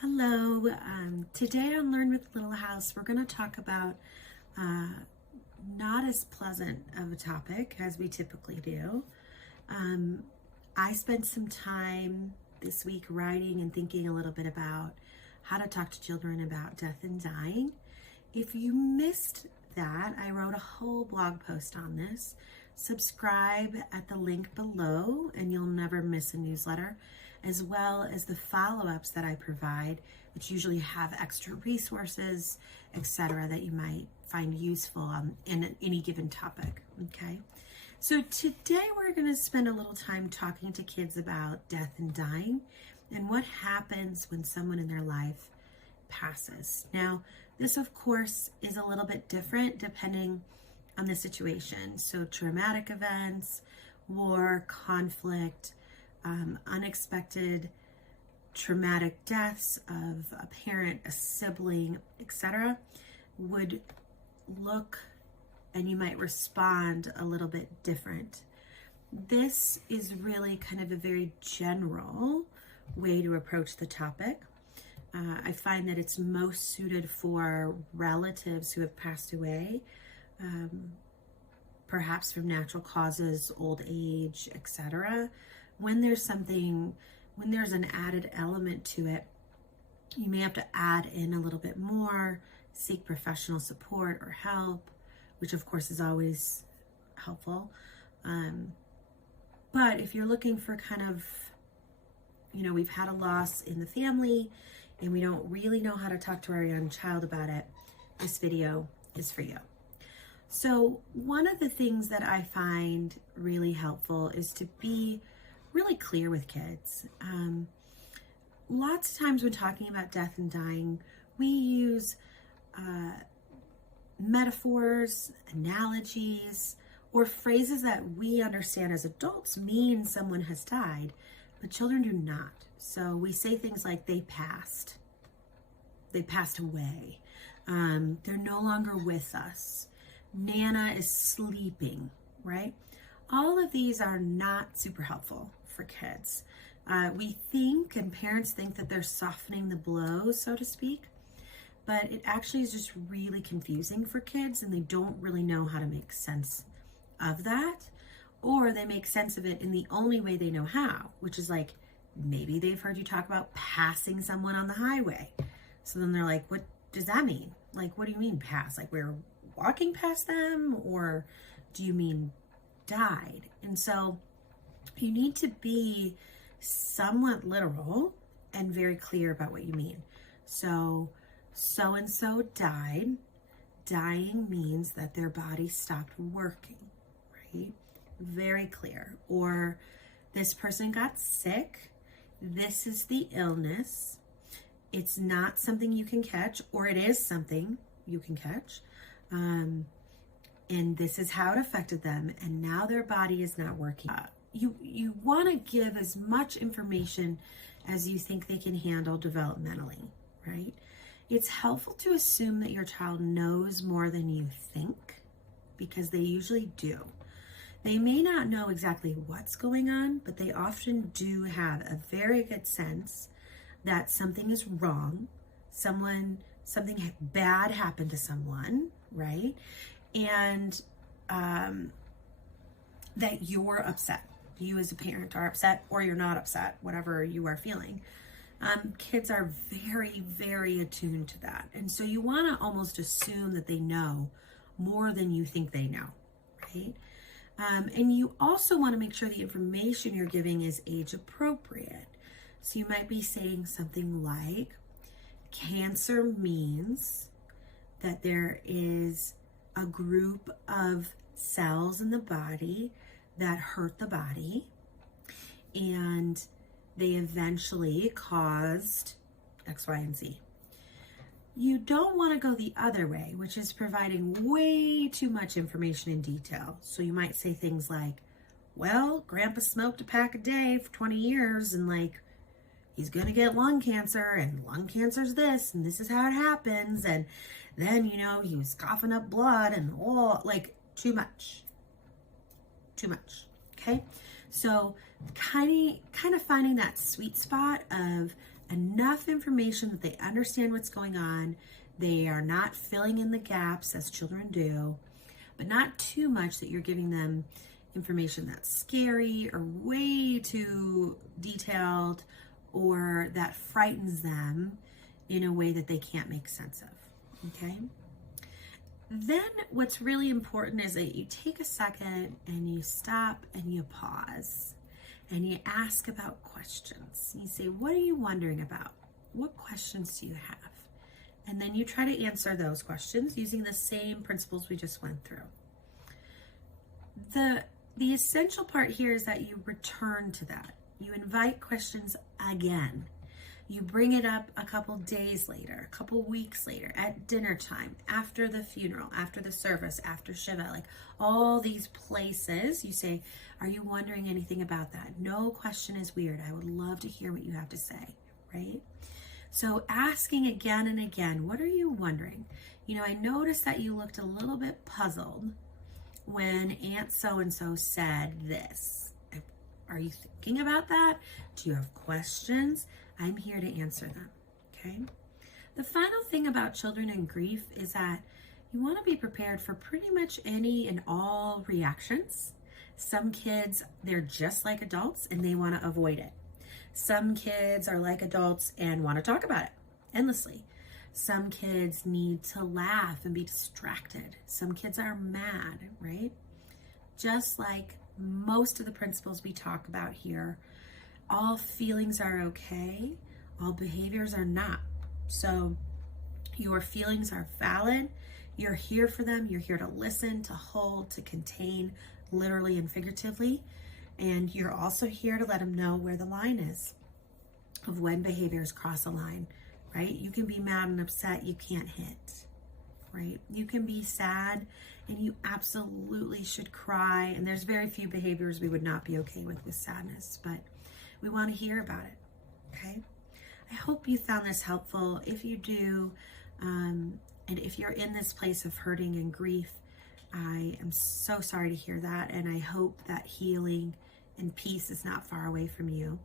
Hello. Today on Learn with Little House, we're going to talk about not as pleasant of a topic as we typically do. I spent some time this week writing and thinking a little bit about how to talk to children about death and dying. If you missed that, I wrote a whole blog post on this. Subscribe at the link below and you'll never miss a newsletter, as well as the follow-ups that I provide, which usually have extra resources, etc., that you might find useful in any given topic. Okay, so today we're going to spend a little time talking to kids about death and dying and what happens when someone in their life passes. Now, this of course is a little bit different depending on the situation. So traumatic events, war, conflict, unexpected traumatic deaths of a parent, a sibling, etc., would look and you might respond a little bit different. This is really kind of a very general way to approach the topic. I find that it's most suited for relatives who have passed away, perhaps from natural causes, old age, etc. When there's an added element to it, you may have to add in a little bit more, seek professional support or help, which of course is always helpful. But if you're looking for kind of, we've had a loss in the family and we don't really know how to talk to our young child about it, this video is for you. So one of the things that I find really helpful is to be really clear with kids. Lots of times when talking about death and dying, we use metaphors, analogies, or phrases that we understand as adults mean someone has died, but children do not. So we say things like they passed away, they're no longer with us, Nana is sleeping, right? All of these are not super helpful for kids. We think, and parents think, that they're softening the blow, so to speak, but it actually is just really confusing for kids and they don't really know how to make sense of that, or they make sense of it in the only way they know how, which is like, maybe they've heard you talk about passing someone on the highway. So then they're like, what does that mean? Like, what do you mean pass? Like we're walking past them, or do you mean died? And so you need to be somewhat literal and very clear about what you mean. So-and-so died. Dying means that their body stopped working, right? Very clear. Or this person got sick. This is the illness. It's not something you can catch, or it is something you can catch. And this is how it affected them, and now their body is not working. You want to give as much information as you think they can handle developmentally, right? It's helpful to assume that your child knows more than you think, because they usually do. They may not know exactly what's going on, but they often do have a very good sense that something is wrong, something bad happened to someone, right? And that you're upset. You as a parent are upset, or you're not upset, whatever you are feeling. Kids are very, very attuned to that. And so you want to almost assume that they know more than you think they know, right? And you also want to make sure the information you're giving is age appropriate. So you might be saying something like, cancer means that there is a group of cells in the body that hurt the body, and they eventually caused X, Y, and Z. You don't want to go the other way, which is providing way too much information in detail. So you might say things like, well, Grandpa smoked a pack a day for 20 years and like, he's going to get lung cancer, and lung cancer's this, and this is how it happens. And then, he was coughing up blood and too much. Okay. So kind of finding that sweet spot of enough information that they understand what's going on. They are not filling in the gaps as children do, but not too much that you're giving them information that's scary or way too detailed or that frightens them in a way that they can't make sense of. Okay? Then what's really important is that you take a second and you stop and you pause and you ask about questions. You say, what are you wondering about? What questions do you have? And then you try to answer those questions using the same principles we just went through. The essential part here is that you return to that. You invite questions again. You bring it up a couple days later, a couple weeks later, at dinner time, after the funeral, after the service, after Shiva, like all these places. You say, are you wondering anything about that? No question is weird. I would love to hear what you have to say, right? So asking again and again, what are you wondering? You know, I noticed that you looked a little bit puzzled when Aunt so-and-so said this. Are you thinking about that? Do you have questions? I'm here to answer them, okay? The final thing about children in grief is that you want to be prepared for pretty much any and all reactions. Some kids, they're just like adults and they want to avoid it. Some kids are like adults and want to talk about it endlessly. Some kids need to laugh and be distracted. Some kids are mad, right? Just like most of the principles we talk about here, all feelings are okay, all behaviors are not. So your feelings are valid. You're here for them. You're here to listen, to hold, to contain, literally and figuratively. And you're also here to let them know where the line is of when behaviors cross a line, right? You can be mad and upset, you can't hit, right? You can be sad and you absolutely should cry. And there's very few behaviors we would not be okay with sadness, but we want to hear about it, okay? I hope you found this helpful. If you do, and if you're in this place of hurting and grief, I am so sorry to hear that, and I hope that healing and peace is not far away from you.